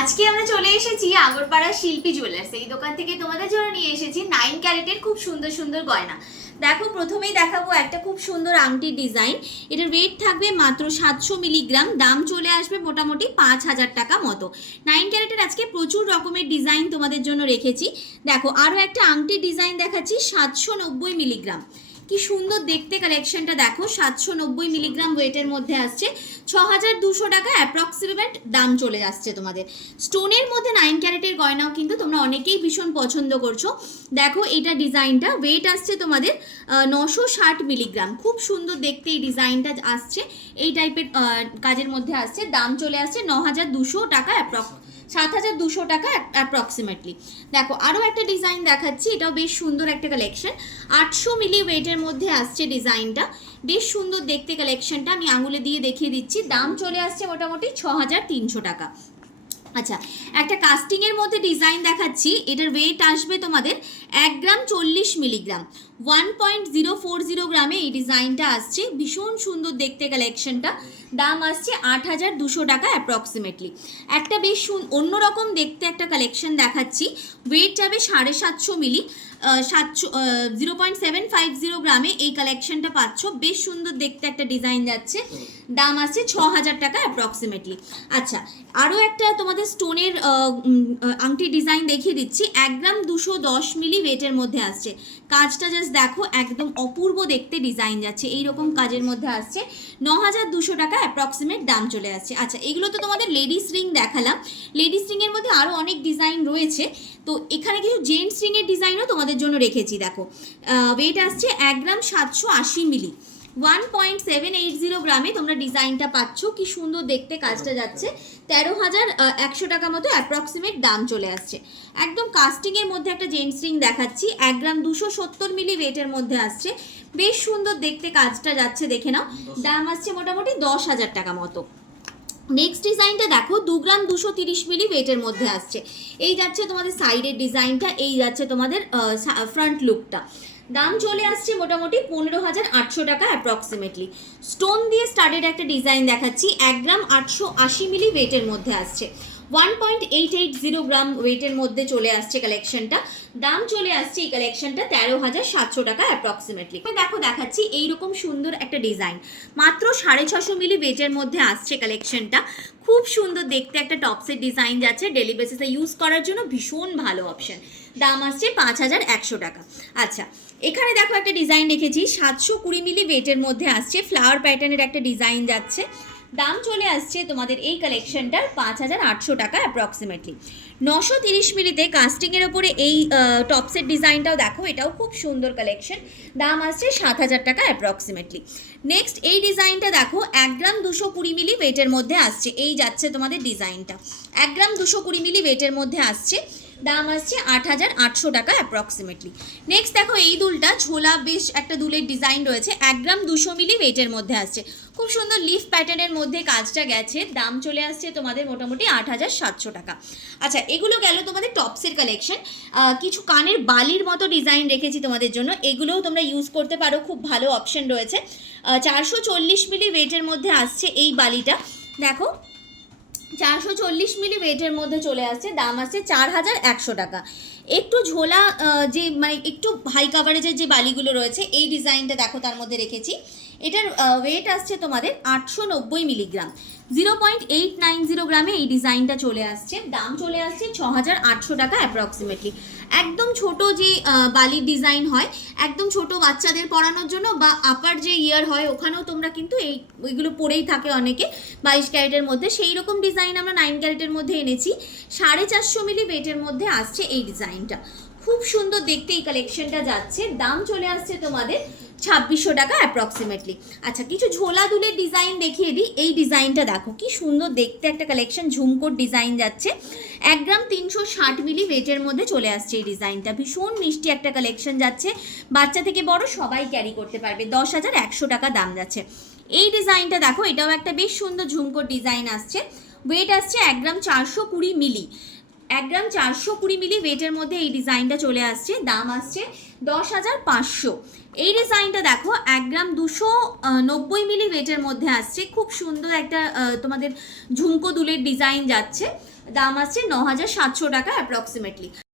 আজকে আমরা চলে এসেছি আগরপাড়া শিল্পী জুয়েলার্স। এই দোকান থেকে তোমাদের জন্য নিয়ে এসেছি 9 ক্যারেটের খুব সুন্দর সুন্দর গয়না। দেখো, প্রথমেই দেখাবো একটা খুব সুন্দর আংটির ডিজাইন। এটার ওয়েট থাকবে মাত্র 700 মিলিগ্রাম, দাম চলে আসবে মোটামুটি 5000 টাকা মতো। 9 ক্যারেটের আজকে প্রচুর রকমের ডিজাইন তোমাদের জন্য রেখেছি। দেখো, আরও একটা আংটির ডিজাইন দেখাচ্ছি 790 মিলিগ্রাম। কি সুন্দর দেখতে কালেকশনটা দেখো, 790 মিলিগ্রাম ওয়েটের মধ্যে আসছে, 6200 টাকা অ্যাপ্রক্সিমেট দাম চলে আসছে তোমাদের। স্টোনের মধ্যে 9 ক্যারেটের গয়নাও কিন্তু তোমরা অনেকেই ভীষণ পছন্দ করছো। দেখো, এটা ডিজাইনটা ওয়েট আসছে তোমাদের 960 মিলিগ্রাম। খুব সুন্দর দেখতে এই ডিজাইনটা আসছে, এই টাইপের কাজের মধ্যে আসছে, দাম চলে আসছে 9200 টাকা 7200 টাকা অ্যাপ্রক্সিমেটলি। দেখো, আরও একটা ডিজাইন দেখাচ্ছি, এটাও বেশ সুন্দর একটা কালেকশন। 800 মিলি ওয়েটের মধ্যে আসছে ডিজাইনটা, বেশ সুন্দর দেখতে কালেকশনটা। আমি আঙুলে দিয়ে দেখিয়ে দিচ্ছি, দাম চলে আসছে মোটামুটি 6300 টাকা। আচ্ছা, একটা কাস্টিংয়ের মধ্যে ডিজাইন দেখাচ্ছি, এটার ওয়েট আসবে তোমাদের 1 গ্রাম 40 মিলিগ্রাম, 1.040 গ্রামে এই ডিজাইনটা আসছে। ভীষণ সুন্দর দেখতে কালেকশনটা, দাম আসছে 8200 টাকা অ্যাপ্রক্সিমেটলি। একটা বেশ অন্যরকম দেখতে একটা কালেকশন দেখাচ্ছি, ওয়েট যাবে 750 মিলি, 0.750 গ্রামে এই কালেকশনটা পাচ্ছ। বেশ সুন্দর দেখতে একটা ডিজাইন যাচ্ছে, দাম আসছে 6000 টাকা অ্যাপ্রক্সিমেটলি। আচ্ছা, আরও একটা তোমাদের স্টোনের আংটি ডিজাইন দেখিয়ে দিচ্ছি, 1 গ্রাম 210 মিলি ওয়েটের মধ্যে আসছে। কাজটা জাস্ট দেখো, একদম অপূর্ব দেখতে ডিজাইন যাচ্ছে, এইরকম কাজের মধ্যে আসছে, 9200 টাকা অ্যাপ্রক্সিমেট দাম চলে আসছে। আচ্ছা, এগুলো তো তোমাদের লেডিস রিং দেখালাম, লেডিস রিংয়ের মধ্যে আরও অনেক ডিজাইন রয়েছে, তো এখানে কিছু জেন্টস রিংয়ের ডিজাইনও তোমাদের জন্য রেখেছি। দেখো, ওয়েট আসছে 1 গ্রাম 780 মিলি, 1.780 গ্রামে তোমরা ডিজাইনটা পাচ্ছ। কি সুন্দর দেখতে কাজটা যাচ্ছে, 13100 টাকা মতো অ্যাপ্রক্সিমেট দাম চলে আসছে। একদম কাস্টিংয়ের মধ্যে একটা জেন্টস রিং দেখাচ্ছি, 1 গ্রাম 270 মিলি ওয়েটের মধ্যে আসছে, বেশ সুন্দর দেখতে কাজটা যাচ্ছে, দেখে নাও, দাম আসছে মোটামুটি 10,000 টাকা মতো। নেক্সট ডিজাইনটা দেখো, 2 গ্রাম 230 মিলি ওয়েটের মধ্যে আসছে। এই যাচ্ছে তোমাদের সাইডের ডিজাইনটা, এই যাচ্ছে তোমাদের ফ্রন্ট লুকটা, দাম চলে আসছে মোটামুটি 15800 টাকা অ্যাপ্রক্সিমেটলি। স্টোন দিয়ে স্টার্টেড একটা ডিজাইন দেখাচ্ছি, 1 গ্রাম 880 মিলি ওয়েটের মধ্যে আসছে, 1.880 গ্রাম ওয়েটের মধ্যে চলে আসছে কালেকশনটা, দাম চলে আসছে এই কালেকশনটা 13700 টাকা অ্যাপ্রক্সিমেটলি। দেখো, দেখাচ্ছি এইরকম সুন্দর একটা ডিজাইন, মাত্র 650 মিলি ওয়েটের মধ্যে আসছে কালেকশনটা। খুব সুন্দর দেখতে একটা টপসের ডিজাইন যাচ্ছে, ডেলি বেসিসে ইউজ করার জন্য ভীষণ ভালো অপশন, দাম আসছে 5100 টাকা। আচ্ছা, এখানে দেখো একটা ডিজাইন রেখেছি, 720 মিলি ওয়েটের মধ্যে আসছে, ফ্লাওয়ার প্যাটার্নের একটা ডিজাইন যাচ্ছে, দাম চলে আসছে তোমাদের এই কালেকশনটার 5800 টাকা অ্যাপ্রক্সিমেটলি। 930 মিলিতে কাস্টিংয়ের ওপরে এই টপসের ডিজাইনটাও দেখো, এটাও খুব সুন্দর কালেকশন, দাম আসছে 7000 টাকা অ্যাপ্রক্সিমেটলি। নেক্সট এই ডিজাইনটা দেখো, 1 গ্রাম 220 মিলি ওয়েটের মধ্যে আসছে, এই যাচ্ছে তোমাদের ডিজাইনটা, 1 গ্রাম 220 মিলি ওয়েটের মধ্যে আসছে, দাম আসছে 8800 টাকা অ্যাপ্রক্সিমেটলি। নেক্সট দেখো, এই দুলটা ঝোলা বেশ একটা দুলের ডিজাইন রয়েছে, 1 গ্রাম 200 মিলি ওয়েটের মধ্যে আসছে, খুব সুন্দর লিফ প্যাটার্নের মধ্যে কাজটা গেছে, দাম চলে আসছে তোমাদের মোটামুটি 8700 টাকা। আচ্ছা, এগুলো গেল তোমাদের টপসের কালেকশন। কিছু কানের বালির মতো ডিজাইন রেখেছি তোমাদের জন্য, এগুলোও তোমরা ইউজ করতে পারো, খুব ভালো অপশন রয়েছে। 440 মিলি ওয়েটের মধ্যে আসছে এই বালিটা, দেখো 440 মিলি ওয়েটের মধ্যে চলে আসছে, দাম আসছে 4100 টাকা। একটু ঝোলা যে মানে একটু হাই কাভারেজের যে বালিগুলো রয়েছে, এই ডিজাইনটা দেখো তার মধ্যে রেখেছি, এটার ওয়েট আসছে তোমাদের 890 মিলিগ্রাম, 0.890 গ্রামে এই ডিজাইনটা চলে আসছে, দাম চলে আসছে 6800 টাকা অ্যাপ্রক্সিমেটলি। একদম ছোট যে বালির ডিজাইন হয়, একদম ছোট বাচ্চাদের পরানোর জন্য বা আপার যে ইয়ার হয়, ওখানেও তোমরা কিন্তু এইগুলো পরেই থাকে অনেকে 22 ক্যারেটের মধ্যে, সেই রকম ডিজাইন আমরা 9 ক্যারেটের মধ্যে এনেছি। 450 মিলি ওয়েটের মধ্যে আসছে এই ডিজাইনটা, খুব সুন্দর দেখতে এই কালেকশনটা যাচ্ছে, দাম চলে আসছে তোমাদের 2600 টাকা অ্যাপ্রক্সিমেটলি। আচ্ছা, কিছু ঝোলা দুলের ডিজাইন দেখিয়ে দিই, এই ডিজাইনটা দেখো, কি সুন্দর দেখতে একটা কালেকশন, ঝুমকোর ডিজাইন যাচ্ছে, 1 গ্রাম 360 মিলি ওয়েটের মধ্যে চলে আসছে এই ডিজাইনটা, ভীষণ মিষ্টি একটা কালেকশন যাচ্ছে, বাচ্চা থেকে বড় সবাই ক্যারি করতে পারবে, 10100 টাকা দাম যাচ্ছে। এই ডিজাইনটা দেখো, এটাও একটা বেশ সুন্দর ঝুমকোর ডিজাইন আসছে, ওয়েট আসছে 1 গ্রাম 420 মিলি, 1 গ্রাম 420 মিলি ওয়েটের মধ্যে এই ডিজাইনটা চলে আসছে, দাম আসছে 10500। এই ডিজাইনটা দেখো, 1 গ্রাম 290 মিলি ওয়েটের মধ্যে আসছে, খুব সুন্দর একটা তোমাদের ঝুমকো দুলের ডিজাইন যাচ্ছে, দাম আসছে 9,700 টাকা অ্যাপ্রক্সিমেটলি।